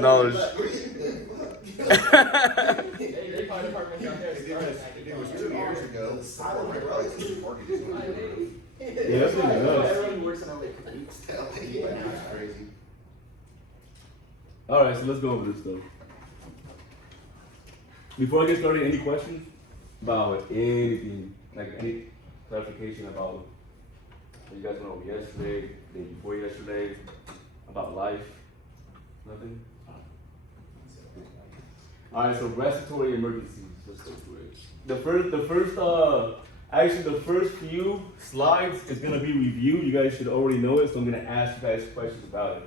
the knowledge. They probably department down there. If it was 2 years ago, I would have probably seen mortgages. Yeah, that's what it does. Everyone works in LA. But now it's crazy. All right, so let's go over this stuff. Before I get started, any questions about anything, like any clarification about what you guys went over yesterday, the day before yesterday, about life? Nothing? All right, so respiratory emergencies. Let's go through it. The first few slides is gonna be review. You guys should already know it, so I'm gonna ask you guys questions about it.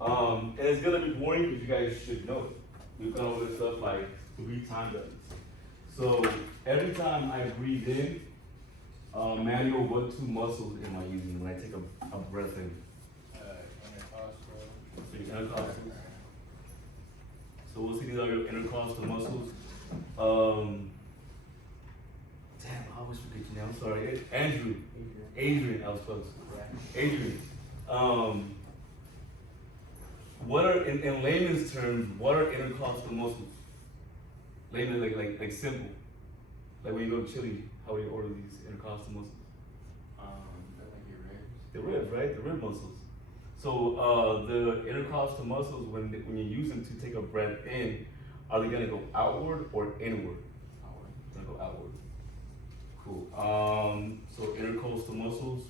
And it's gonna be boring because you guys should know it. We've gone over this stuff like 3 times. So every time I breathe in, manual, what 2 muscles am I using when I take a breath in? Intercostals. So we'll see these are your intercostal muscles. Damn, I always forget your name. I'm sorry. Adrian, I was close. Adrian. What are in layman's terms? What are intercostal muscles? Layman, like simple. Like when you go to Chile, how do you order these intercostal muscles? They're like your ribs. The ribs, right? The rib muscles. So the intercostal muscles, when you use them to take a breath in, are they gonna go outward or inward? Outward. Gonna go outward. Cool. So intercostal muscles.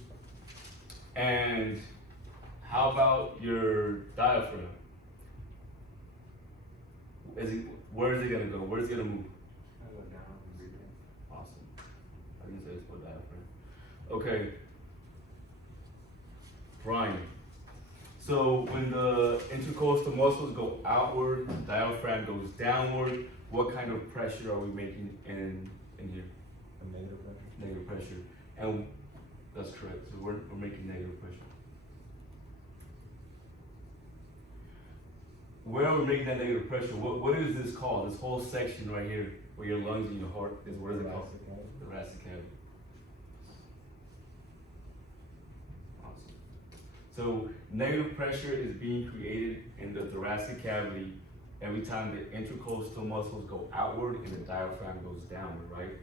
And how about your diaphragm? Where is it gonna go? Where is it gonna move? I go down. Awesome. I didn't say it's for diaphragm. Okay. Brian. So when the intercostal muscles go outward, the diaphragm goes downward, what kind of pressure are we making in here? A negative pressure. Negative pressure. And that's correct. So we're making negative pressure. Where are we making that negative pressure? What is this called? This whole section right here, where your lungs and your heart is, what is it called? The thoracic cavity. Awesome. So negative pressure is being created in the thoracic cavity every time the intercostal muscles go outward and the diaphragm goes downward, right?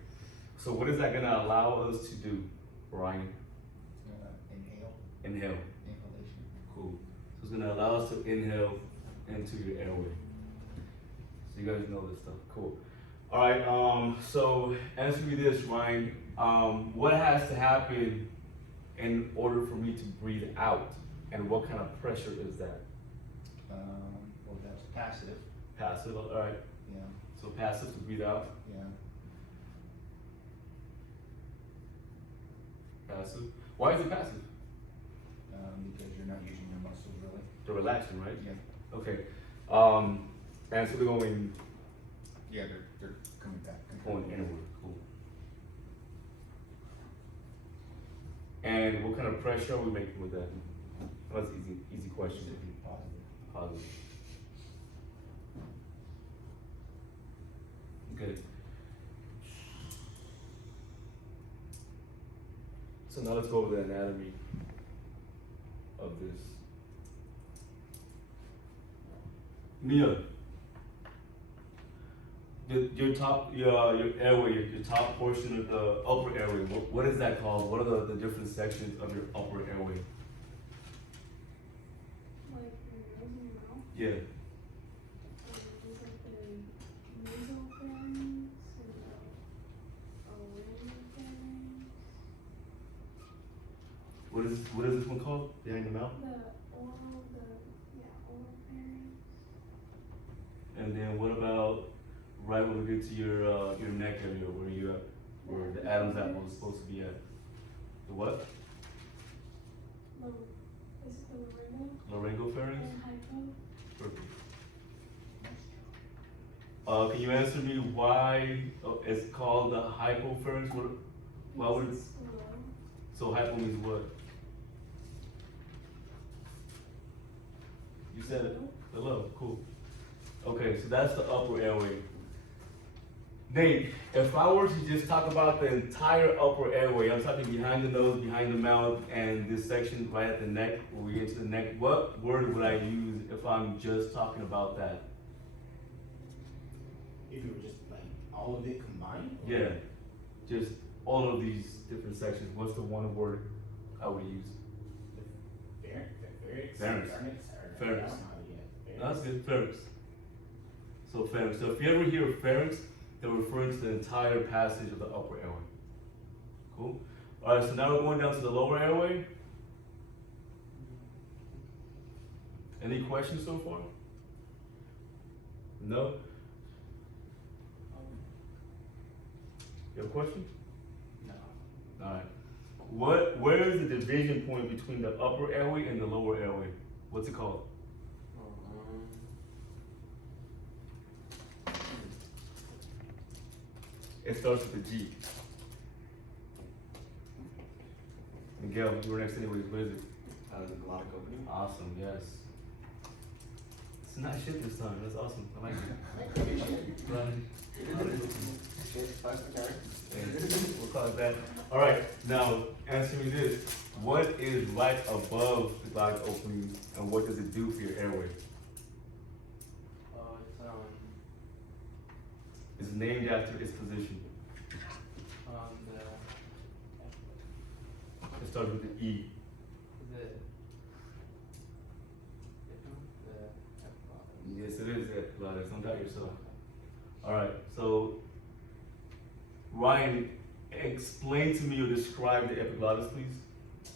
So what is that gonna allow us to do, Brian? Inhale. Inhale. Inhalation. Cool. So it's gonna allow us to inhale into your airway. So you guys know this stuff. Cool. All right. So answer me this, Ryan. What has to happen in order for me to breathe out, and what kind of pressure is that? Well, that's passive. Passive. All right. Yeah. So passive to breathe out. Yeah. Passive. Why is it passive? Because you're not using your muscles really. They're relaxing, right? Yeah. Okay. And so they're going. Yeah, they're coming back. Going inward. Cool. And what kind of pressure are we making with that? That's easy question. Positive. Okay. So now let's go over the anatomy of this. Mia, your airway, your top portion of the upper airway, what is that called? What are the different sections of your upper airway? Like your nose and your mouth? Yeah. There's like the nasopharynx and the oropharynx. What is this one called? Behind the mouth? Oropharynx. And then what about right when we get to your neck area, where the Adam's apple is supposed to be at? The what? Is it the laryngo? Laryngopharynx? And hypo? Perfect. Can you answer me why it's called the hypopharynx? Why would it? It's low. So hypo means what? You said it. The low. Cool. Okay, so that's the upper airway. Nate, if I were to just talk about the entire upper airway, I'm talking behind the nose, behind the mouth, and this section right at the neck, where we get to the neck, what word would I use if I'm just talking about that? If you were just like all of it combined? Or- Yeah, just all of these different sections, what's the one word I would use? Pharynx. Pharynx. That's good, pharynx. So pharynx, so if you ever hear pharynx, they're referring to the entire passage of the upper airway. Cool? Alright, so now we're going down to the lower airway. Any questions so far? No? You have a question? No. Alright. Where is the division point between the upper airway and the lower airway? What's it called? It starts with a G. Miguel, you were next anyways, what is it? The glottic opening. Awesome, yes. It's not shit this time, that's awesome, I like it. Right. Shit, fuck, okay. We'll call it that. Alright, now answer me this. What is right above the glottic opening and what does it do for your airway? It's named after its position. It starts with the E. Yes, it is epiglottis. Don't doubt yourself. All right. So, Ryan, explain to me or describe the epiglottis, please. It's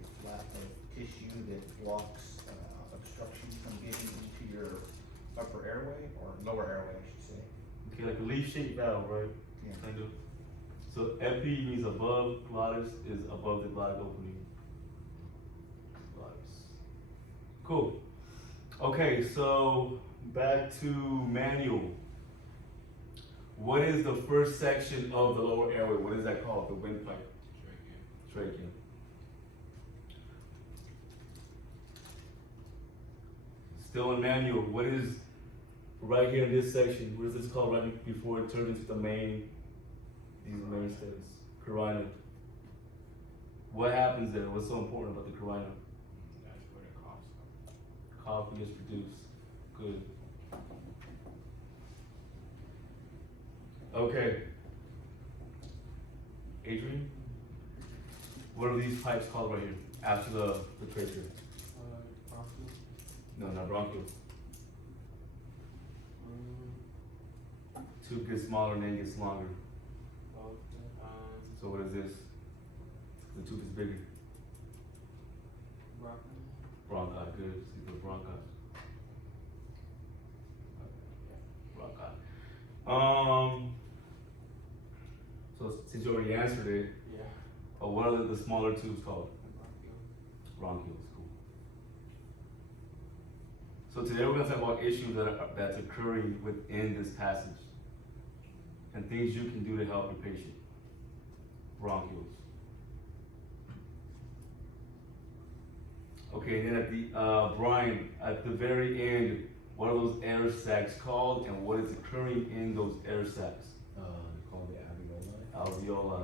a flap of tissue that blocks obstruction from getting into your upper airway, or lower airway, I should say. Okay, like a leaf-shaped valve, right? Yeah. Kind of. So epi means above, glottis is above the glottic opening. Glottis. Cool. Okay, so back to manual. What is the first section of the lower airway? What is that called? The windpipe. Trachea. Still in manual. What is right here in this section? What is this called right before it turns into the main? These main stems. Carina. What happens there? What's so important about the carina? That's where the coughs come. Cough gets produced. Good. Okay. Adrian? What are these pipes called right here? After the trachea? No, not bronchioles. Tube gets smaller and then gets longer. So what is this? The tube is bigger. Bronchi, good. See the bronchi. Bronchi. So since you already answered it, what are the smaller tubes called? Bronchioles, cool. So today we're gonna talk about issues that's occurring within this passage and things you can do to help your patient. Bronchioles. Okay, and then at the, Brian, at the very end, what are those air sacs called and what is occurring in those air sacs? They call it alveoli, Alveoli.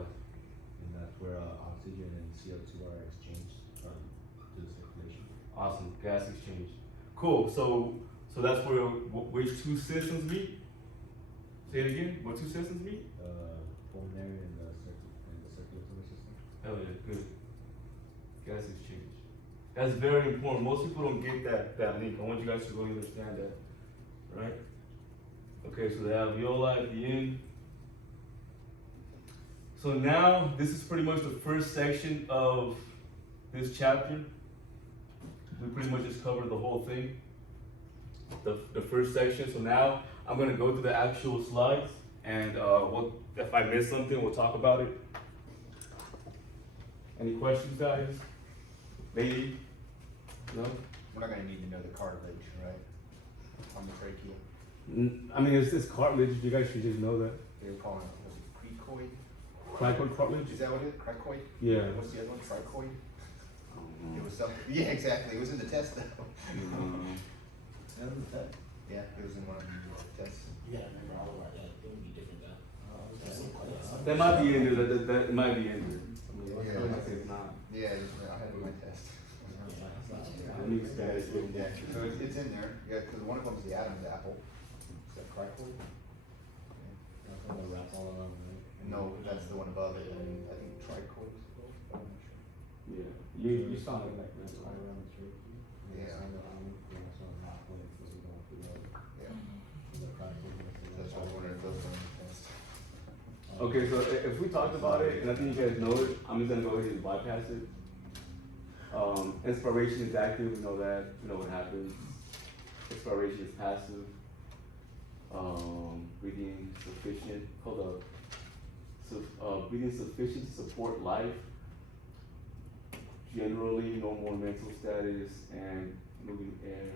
and that's where oxygen and CO2 are exchanged to the circulation. Awesome, gas exchange. Cool, so that's where, which two systems meet? Say it again, what two systems meet? Pulmonary and the circulatory system. Hell yeah, good. Gas exchange. That's very important. Most people don't get that link. I want you guys to really understand that, right? Okay, so the alveoli at the end. So now, this is pretty much the first section of this chapter. We pretty much just covered the whole thing, the first section. So now, I'm gonna go through the actual slides, and if I miss something, we'll talk about it. Any questions, guys? Maybe? No? We're not gonna need to know the cartilage, right? On the trachea. I mean, it's this cartilage. You guys should just know that. They were calling it, was it cricoid? Cricoid cartilage? Is that what it is? Cricoid? Yeah. What's the other one? Tricoid? It was something, yeah, exactly. It was in the test though. That was that. Yeah, it was in one of the tests. You gotta remember all of our, it would be different though. That might be in there, that might be in there. I mean, Yeah. I say it's not. Yeah, I had it in my test. Let me expand it a little Yeah, bit. so it's in there, yeah, cause one of them's the Adam's apple. Is that cricoid? That's when they wrap all around, right? No, that's the one above it, and I think tricoid is called, but I'm not sure. Yeah, you sound like that. That's right around the tree. Yeah. That's on the island, and that's on the halfway, so we don't have to go. Yeah, The cricoid, that's why I wanted to go from the test. Okay, so if we talked about it, and I think you guys know it, I'm just gonna go ahead and bypass it. Inspiration is active, we know that, we know what happens. Expiration is passive. Breathing sufficient, hold up. So, breathing sufficient to support life. Generally, no more mental status and moving air.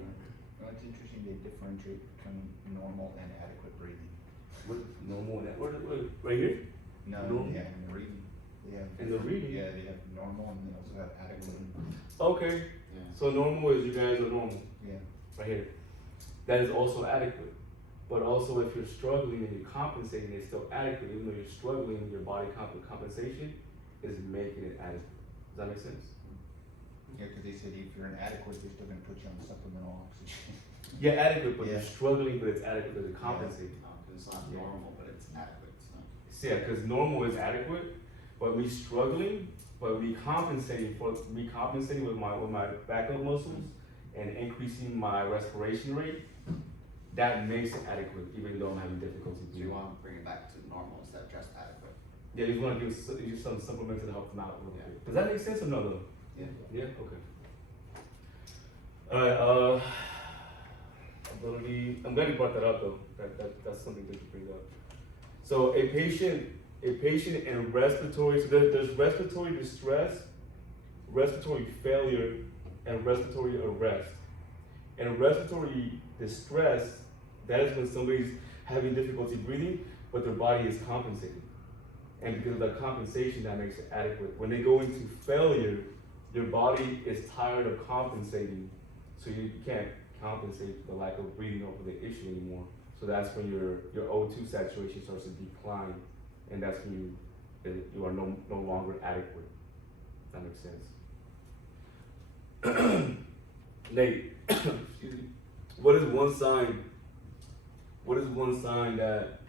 Well, it's interesting they differentiate between normal and adequate breathing. What, no more than, right here? No, Normal? yeah, in the reading, they have. In the reading? Yeah, they have normal and they also have adequate. Okay, Yeah. so normal is you guys are normal, Yeah, right here. That is also adequate. But also if you're struggling and you're compensating, it's still adequate. Even though you're struggling, your body compensation is making it adequate. Does that make sense? yeah, cause they said if you're inadequate, they're still gonna put you on supplemental oxygen. Yeah, adequate, but Yeah. you're struggling, but it's adequate because it compensates. No, 'cause it's not Yeah. normal, but it's adequate, it's not. Yeah, because normal is adequate, but me struggling, but me compensating with my backup muscles and increasing my respiration rate, that makes it adequate, even though I'm having difficulty So you breathing. want to bring it back to normal instead of just adequate. Yeah, you just want to give some supplements to help them out a little Yeah. bit. Does that make sense or no though? Yeah. Yeah, okay. Alright, ability, I'm glad you brought that up though, that's something good to bring up. So a patient in respiratory, so there's respiratory distress, respiratory failure, and respiratory arrest. And respiratory distress, that is when somebody's having difficulty breathing, but their body is compensating. And because of that compensation, that makes it adequate. When they go into failure, your body is tired of compensating, so you can't compensate for the lack of breathing over the issue anymore. So that's when your O2 saturation starts to decline, and that's when you are no longer adequate. If that makes sense. Nate, excuse me. What is one sign that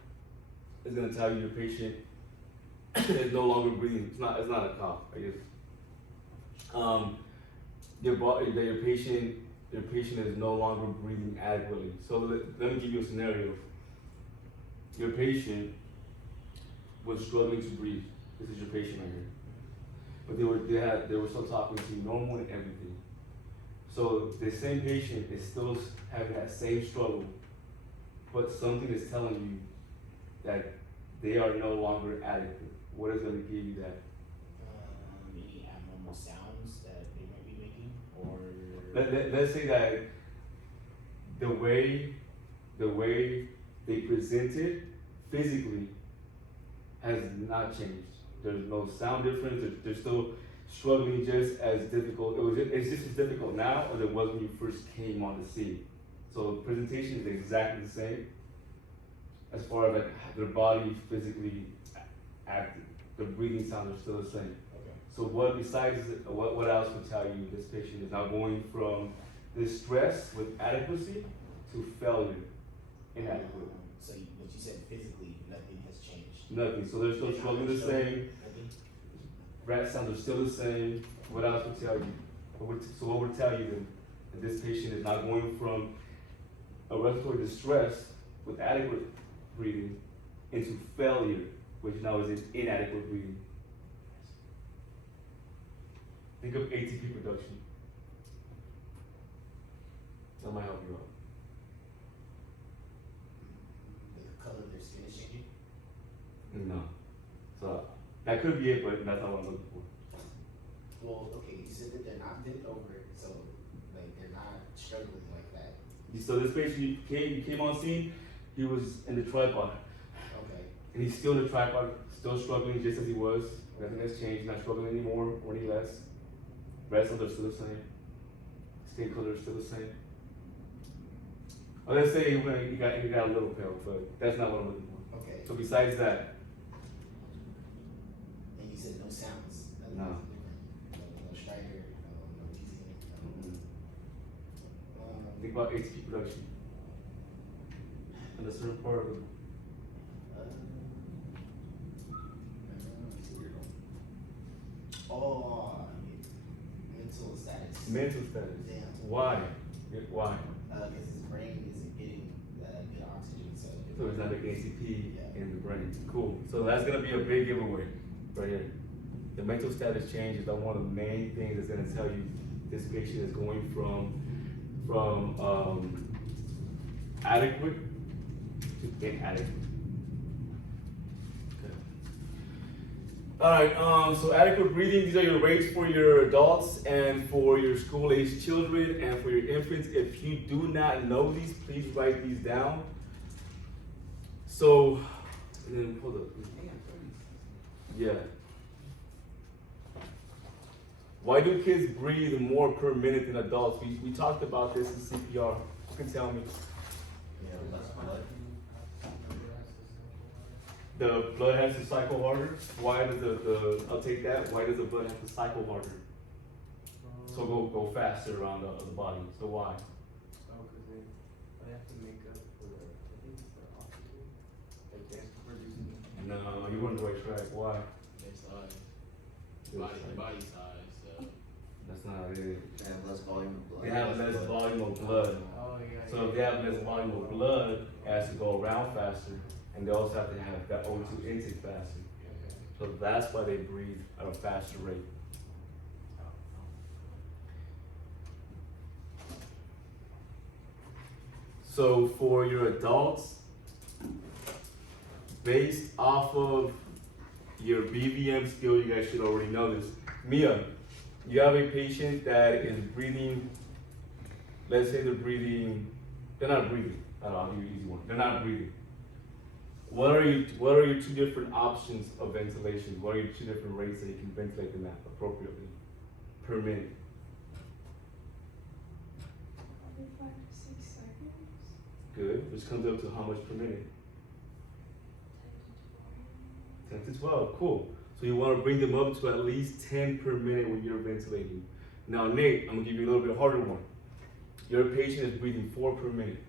is gonna tell you your patient is no longer breathing? It's not a cough, I guess. Your patient is no longer breathing adequately. So let me give you a scenario. Your patient was struggling to breathe. This is your patient right here. But they were still talking to you normal and everything. So the same patient is still having that same struggle, but something is telling you that they are no longer adequate. What is going to give you that? Any abnormal sounds that they might be making, or Let's say that the way they presented physically has not changed. There's no sound difference. They're still struggling just as difficult. It's just as difficult now as it was when you first came on the scene. So the presentation is exactly the same as far as like their body physically acting. The breathing sounds are still the same. okay. So what else would tell you this patient is now going from distress with adequacy to failure, inadequate? But you said physically nothing has changed. Nothing. So they're still struggling the same. Nothing? Rat sounds are still the same. What else would tell you? So what would tell you then that this patient is not going from a respiratory distress with adequate breathing into failure, which now is inadequate breathing? Think of ATP production. That might help you out. The color of their skin is changing. No. So that could be it, but that's not what I'm looking for. Well, okay, you said that they're not bent over, so like they're not struggling like that. So this patient came on scene, he was in the tripod. Okay. And he's still in the tripod, still struggling just as he was. Nothing has changed, not struggling anymore or any less. Red cells are still the same. Skin color is still the same. Or let's say you got a little pill, but that's not what I'm looking for. Okay. So besides that, And you said no sounds. Nothing No. different. No striker, no wheezing, think about ATP production. And a certain part of it. Oh, mental status. Mental status. Yeah. Why? Why? Because his brain isn't getting good oxygen, so. So it's not making ATP Yeah. in the brain. Cool. So that's gonna be a big giveaway right here. The mental status change is one of the main things that's gonna tell you this patient is going from adequate to inadequate. Okay. All right. So adequate breathing. These are your rates for your adults and for your school-age children and for your infants. If you do not know these, please write these down. So, and then hold up. Yeah. Why do kids breathe more per minute than adults? We talked about this in CPR. You can tell me. The blood has to cycle harder. Why does I'll take that. Why does the blood have to cycle harder? So go faster around the body. So why? Oh, because they have to make up for the, I think it's the oxygen that they have to produce. No, you weren't the right track. Why? Body size, so. That's not it. They have less volume of blood. They have less volume of blood. Oh, yeah. So if they have less volume of blood, it has to go around faster, and they also have to have that O2 intake faster. So that's why they breathe at a faster rate. So for your adults, based off of your BVM skill, you guys should already know this. Mia, you have a patient that is breathing, let's say they're not breathing. I'll give you an easy one. They're not breathing. What are your two different options of ventilation? What are your two different rates that you can ventilate them at appropriately per minute? Every 5 to 6 seconds. Good, which comes up to how much per minute? 10 to 12. 10 to 12, cool. So you want to bring them up to at least 10 per minute when you're ventilating. Now Nate, I'm gonna give you a little bit harder one. Your patient is breathing 4 per minute.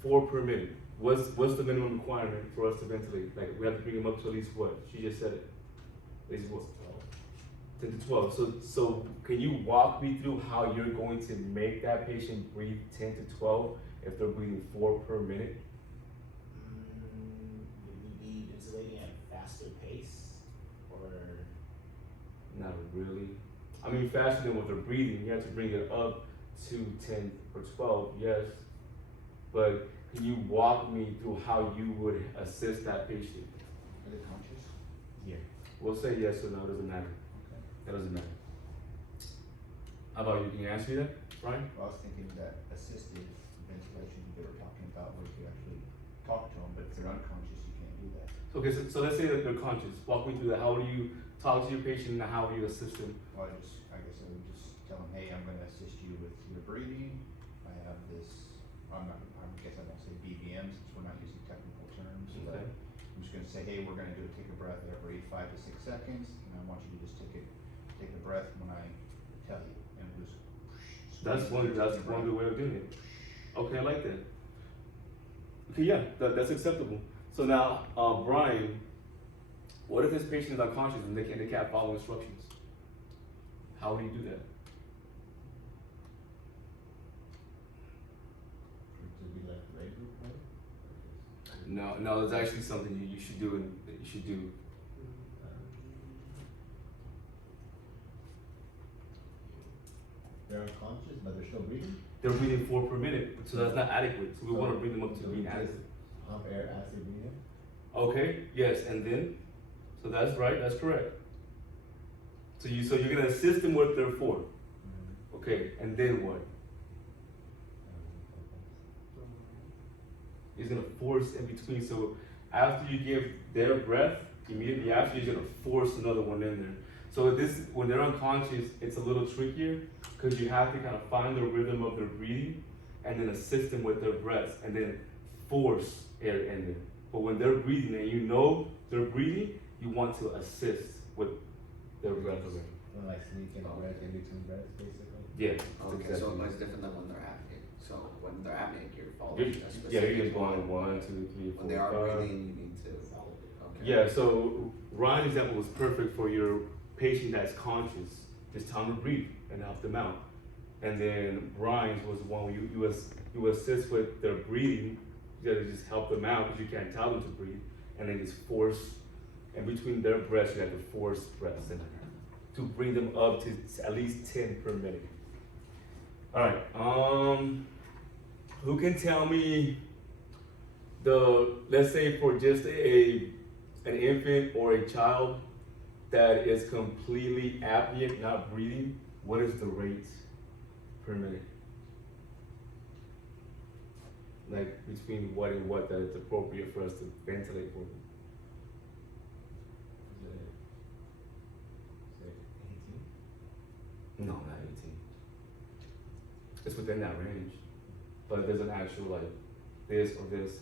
4 per minute. What's the minimum requirement for us to ventilate? Like we have to bring them up to at least what? She just said it. At least what? 10 to 12. So can you walk me through how you're going to make that patient breathe 10 to 12 if they're breathing 4 per minute? Would we be ventilating at a faster pace, or? Not really. I mean, faster than what they're breathing. You have to bring it up to 10 or 12, yes. But can you walk me through how you would assist that patient? Are they conscious? Yeah. We'll say yes or no, it doesn't matter. Okay. That doesn't matter. How about you? Can you answer me that, Brian? Well, I was thinking that assisted ventilation they were talking about where you could actually talk to them, but if they're unconscious, you can't do that. Okay, so let's say that they're conscious. Walk me through that. How do you talk to your patient and how do you assist them? Well, I guess I would just tell them, hey, I'm gonna assist you with your breathing. I have this, I guess I don't say BVM since we're not using technical terms, but Okay. I'm just gonna say, hey, we're gonna take a breath every 5 to 6 seconds, and I want you to just take a breath when I tell you, and just. That's one good way of doing it. Okay, I like that. Okay, yeah, that's acceptable. So now, Brian, what if this patient is unconscious and they can't follow instructions? How do you do that? To be like radio play? No, it's actually something you should do and that you should do. They're unconscious, but they're still breathing? They're breathing 4 per minute, so that's not adequate. So we want to bring them up to being adequate. Pump air as they're breathing? Okay, yes, and then, so that's right, that's correct. So you're gonna assist them with their 4. Okay, and then what? He's gonna force in between. So after you give their breath, immediately after you're gonna force another one in there. So when they're unconscious, it's a little trickier because you have to kind of find the rhythm of their breathing and then assist them with their breaths, and then force air in them. But when they're breathing and you know they're breathing, you want to assist with their breath away. When like sneaking breath in between breaths, basically. Yeah. Okay, exactly. so it's different than when they're apneic. So when they're apneic, you're following You're- a specific. yeah, you're just going 1, 2, 3, 4, When they are 5. breathing, you need to. Okay. Yeah, so Ryan's example was perfect for your patient that's conscious. Just tell them to breathe and help them out. And then Brian's was one where you assist with their breathing. You gotta just help them out because you can't tell them to breathe. And then just force, and between their breaths, you have to force breaths in there to bring them up to at least 10 per minute. All right, who can tell me let's say for just an infant or a child that is completely apneic, not breathing, what is the rate per minute? Like between what and what that is appropriate for us to ventilate for them? Say 18. No, not 18. It's within that range, but there's an actual like this or this